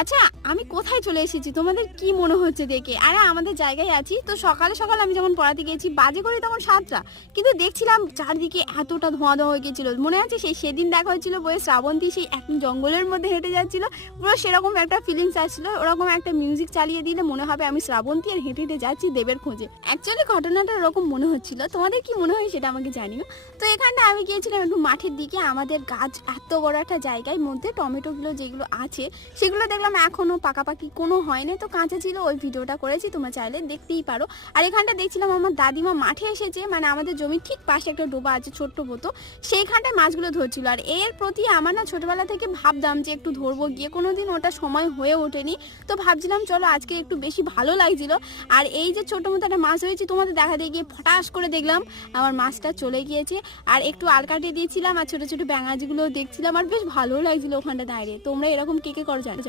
আচ্ছা, আমি কোথায় চলে এসেছি তোমাদের কি মনে হচ্ছে দেখে? আরে আমাদের জায়গায় আছি। তো সকালে সকালে আমি যখন পড়াতে গিয়েছি বাজে ঘড়ি তখন ৭টা। কিন্তু দেখছিলাম চারদিকে এতটা ধোঁয়া ধোঁয়া হয়ে গেছিল। মনে আছে সেদিন দেখা হয়েছিল বইয়ে শ্রাবন্তী সেই এক জঙ্গলের মধ্যে হেঁটে যাচ্ছিল। পুরো সেরকম একটা ফিলিংস আসছিল। ওরকম একটা মিউজিক চালিয়ে দিলে মনে হবে আমি শ্রাবন্তী আর হেঁটে হেঁটে যাচ্ছি দেবের খোঁজে। অ্যাকচুয়ালি ঘটনাটা এরকম মনে হচ্ছিল। তোমাদের কি মনে হয় সেটা আমাকে জানিও। তো এখানটা আমি গিয়েছিলাম একটু মাঠের দিকে। আমাদের গাছ এত বড় একটা জায়গায় মধ্যে টমেটোগুলো যেগুলো আছে সেগুলো দেখলাম এখনো পাকাপাকি কোনো হয়নি, তো কাঁচা ছিল। ওই ভিডিওটা করেছি, তোমরা চাইলে দেখতেই পারো। আর এখানটা দেখছিলাম আমার দাদিমা মাঠে এসেছে, মানে আমাদের জমির ঠিক পাশে একটা ডোবা আছে ছোট্ট মতো, সেইখানটায় মাছগুলো ধরছিল। আর এর প্রতি আমার না ছোটবেলা থেকে ভাবতাম যে একটু ধরবো গিয়ে, কোনোদিন ওটা সময় হয়ে ওঠেনি। তো ভাবছিলাম চলো আজকে একটু বেশি ভালো লাগছিল। আর এই যে ছোট মতো একটা মাছ হয়েছে তোমাদের দেখা দিয়ে গিয়ে ফটাস করে দেখলাম আমার মাছটা চলে গিয়েছে। আর একটু আলকাটে দিয়েছিলাম আর ছোট ছোট ব্যাঙাজিগুলো দেখছিলাম, আর বেশ ভালো লাগছিল ওখানটা দাঁড়িয়ে। তোমরা এরকম কে কে করো জানো?